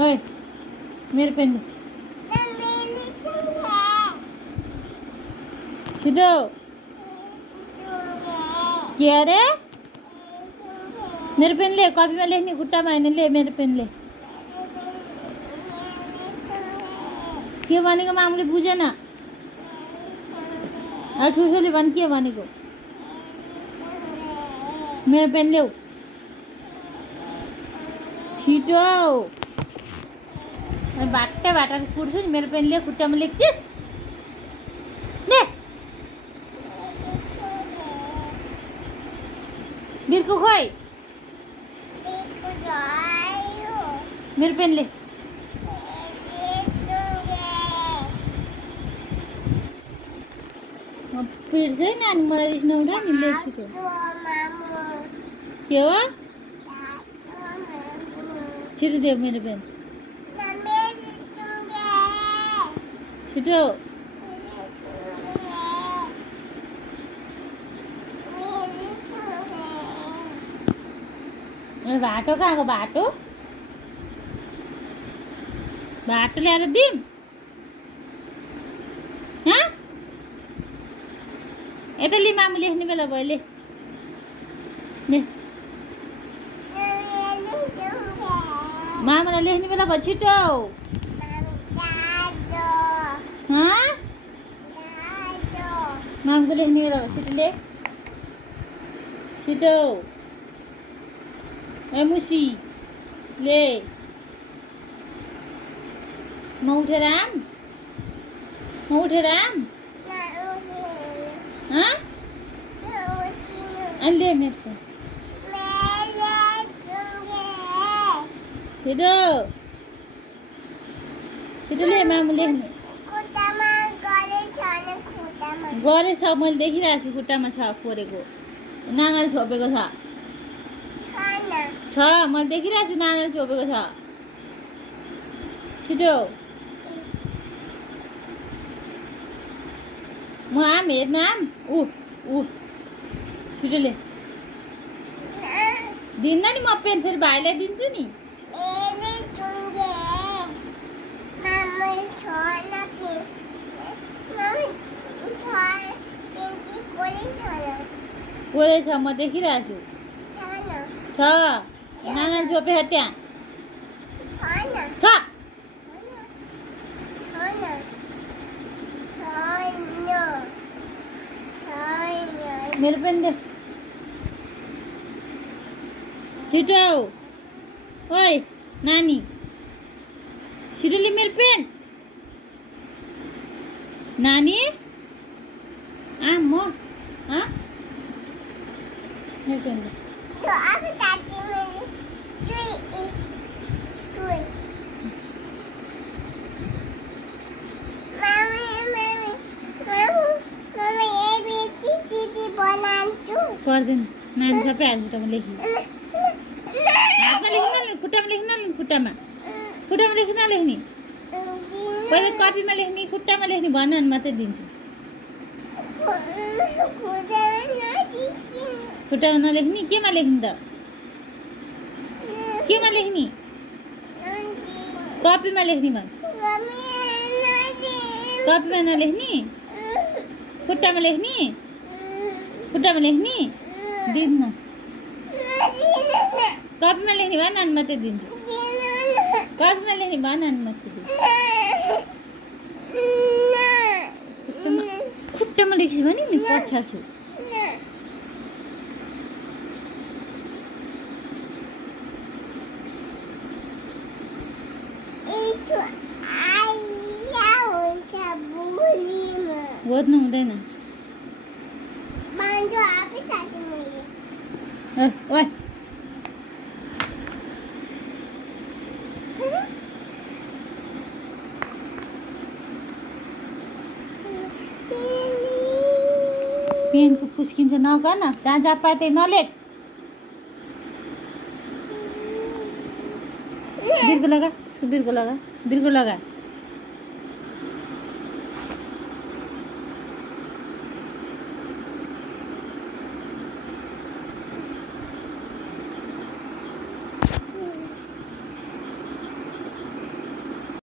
ओए मेरो पेन छिटो के अरे मेरो पेन ले कपीमा लेख्ने खुट्टामा हैन ले मेरो पेन ले के भनेको मामुले बुझेन ठुल्ठुली भन् के भनेको मेरो पेन ल्याऊ छिटो बाटा बाटा कुर्छु नि मेरो पेन ले खुट्टामा लेख्छिस् ले बिर्को खोइ मेरो पेन ले पिर्छ है नानी मलाई रिस नउठा नि लेख्छु के हो छिटो दे मेरो पेन छिटो भाटो कहाँको भाटो भाटो ल्याएर दिम यता लि मामु लेख्ने बेला भयो ले मामुलाई लेख्ने बेला भयो छिटो मामुको लेख्ने बेला भयो छिटो लेख छिटो ए मुसी ले म उठेर आम अनि ले मेरो छिटो छिटो ले मामु लेख्ने गरे छ मैले देखिरहेको छु खुट्टामा छ कोरेको नाङ्गाले छोपेको छ मैले देखिरहेको छु नाङ्गाले छोपेको छ छिटो म आम हेर्न आम ऊ छिटो ले दिन्न नि म पेन फेरि भाइलाई दिन्छु नि कोले छ म देखिरहेको छु नाङ्गाले छोपे त्यहाँ छ मेरो पेन दे छिटो ओइ नानी छिटो ले मेरो पेन नानी म मेरो पेन दे पर्दैन नानी सबै हाल्नु खुट्टामा लेख्नु हातमा लेख्न खुट्टामा लेख्न लेख्ने पहिले कपीमा लेख्ने खुट्टामा लेख्ने भन मात्रै दिन्छु खुट्टामा नलेख्ने केमा लेख्ने त केमा लेख्ने कपीमा लेख्ने भन कपीमा नलेख्ने खुट्टामा लेख्ने दिन्न कपीमा लेख्ने भए नानी मात्रै दिन्छु कपीमा लेख्ने भए नानी मात्रै दिन्छु खुट्टामा लेख्छु भने नि पछा छु बोल्नु हुँदैन ओइ पेनको पुस्किन्छ नगर्न जहाँ जहाँ पाए त्यही नलेख बिर्को लगा त्यसको बिर्को लगा